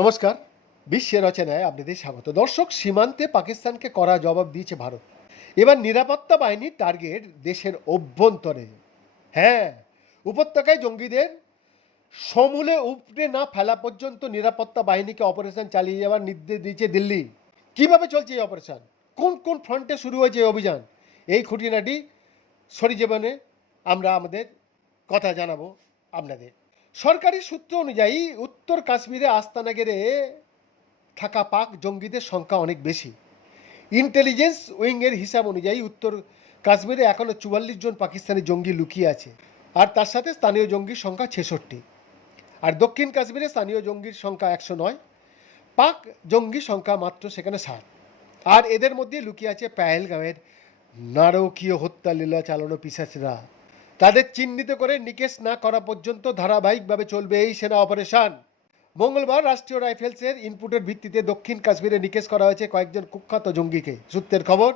নমস্কার বিশ্বের রচনায় আপনাদের স্বাগত। দর্শক, সীমান্তে পাকিস্তানকে করা জবাব দিয়েছে ভারত। এবার নিরাপত্তা বাহিনীর টার্গেট দেশের অভ্যন্তরে। হ্যাঁ উপত্যকায় জঙ্গিদের সমূলে উপড়ে না ফেলা পর্যন্ত নিরাপত্তা বাহিনীকে অপারেশন চালিয়ে যাওয়ার নির্দেশ দিয়েছে দিল্লি। কীভাবে চলছে এই অপারেশন কোন কোন ফ্রন্টে শুরু হয়েছে এই অভিযান? এই খুঁটিনাটি সরিজীবনে আমরা আমাদের কথা জানাব আপনাদের। সরকারি সূত্র অনুযায়ী উত্তর কাশ্মীরে আস্তানা গেড়ে থাকা পাক জঙ্গিদের সংখ্যা অনেক বেশি। ইন্টেলিজেন্স উইংয়ের হিসাব অনুযায়ী উত্তর কাশ্মীরে এখনও চুয়াল্লিশ জন পাকিস্তানি জঙ্গি লুকিয়ে আছে, আর তার সাথে স্থানীয় জঙ্গির সংখ্যা ছেষট্টি। আর দক্ষিণ কাশ্মীরে স্থানীয় জঙ্গির সংখ্যা একশো নয়, পাক জঙ্গি সংখ্যা মাত্র সেখানে সাত আর এদের মধ্যে লুকিয়ে আছে পেহেলগাঁওয়ের নারকীয় হত্যা লীলা চালানো পিসাচরা। তাদের চিহ্নিত করে নিকেশ না করা পর্যন্ত ধারাবাহিকভাবে চলবে এই সেনা অপারেশন। মঙ্গলবার রাষ্ট্রীয় রাইফেলসের ইনপুটের ভিত্তিতে দক্ষিণ কাশ্মীরে নিকেশ করা হয়েছে কয়েকজন কুখ্যাত জঙ্গিকে। সূত্রের খবর,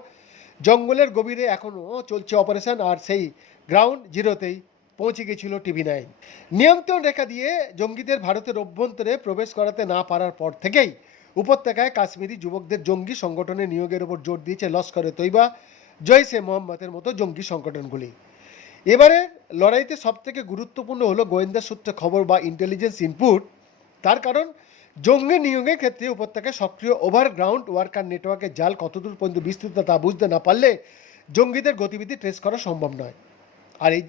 জঙ্গলের গভীরে এখনও চলছে অপারেশন আর সেই গ্রাউন্ড জিরোতেই পৌঁছে গেছিল টিভি নাইন। নিয়ন্ত্রণ রেখা দিয়ে জঙ্গিদের ভারতের অভ্যন্তরে প্রবেশ করাতে না পারার পর থেকেই উপত্যকায় কাশ্মীরি যুবকদের জঙ্গি সংগঠনে নিয়োগের ওপর জোর দিয়েছে লস্করে তৈবা জৈশে মোহাম্মদের মতো জঙ্গি সংগঠনগুলি। এবারে লড়াইতে সবথেকে গুরুত্বপূর্ণ হলো গোয়েন্দা সূত্রে খবর বা ইন্টেলিজেন্স ইনপুট তার কারণ, জঙ্গি নিয়োগের ক্ষেত্রে উপত্যকায় সক্রিয় ওভারগ্রাউন্ড ওয়ার্কার নেটওয়ার্কের জাল কতদূর পর্যন্ত বিস্তৃত তা বুঝতে না পারলে জঙ্গিদের গতিবিধি ট্রেস করা সম্ভব নয়। আর এই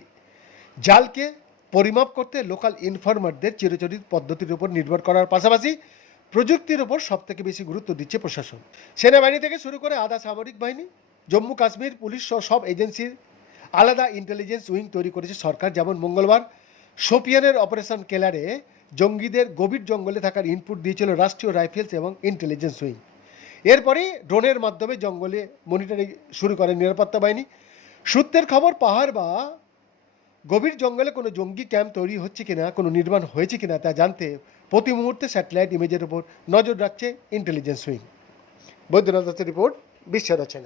জালকে পরিমাপ করতে লোকাল ইনফরমারদের চিরচরিত পদ্ধতির উপর নির্ভর করার পাশাপাশি প্রযুক্তির উপর সবথেকে বেশি গুরুত্ব দিচ্ছে প্রশাসন। সেনাবাহিনী থেকে শুরু করে আধা সামরিক বাহিনী জম্মু কাশ্মীর পুলিশ সহ সব এজেন্সির আলাদা ইন্টেলিজেন্স উইং তৈরি করেছে সরকার, যেমন মঙ্গলবার সোপিয়ানের অপারেশন কেলারে জঙ্গিদের গভীর জঙ্গলে থাকার ইনপুট দিয়েছিল রাষ্ট্রীয় রাইফেলস এবং ইন্টেলিজেন্স উইং এরপরেই ড্রোনের মাধ্যমে জঙ্গলে মনিটরিং শুরু করে নিরাপত্তা বাহিনী। সূত্রের খবর, পাহাড় বা গভীর জঙ্গলে কোনো জঙ্গি ক্যাম্প তৈরি হচ্ছে কিনা, কোনো নির্মাণ হয়েছে কিনা তা জানতে প্রতি মুহূর্তে স্যাটেলাইট ইমেজের উপর নজর রাখছে ইন্টেলিজেন্স উইং বৈদ্যনাথ দাসের রিপোর্ট বিশ্ব রচনা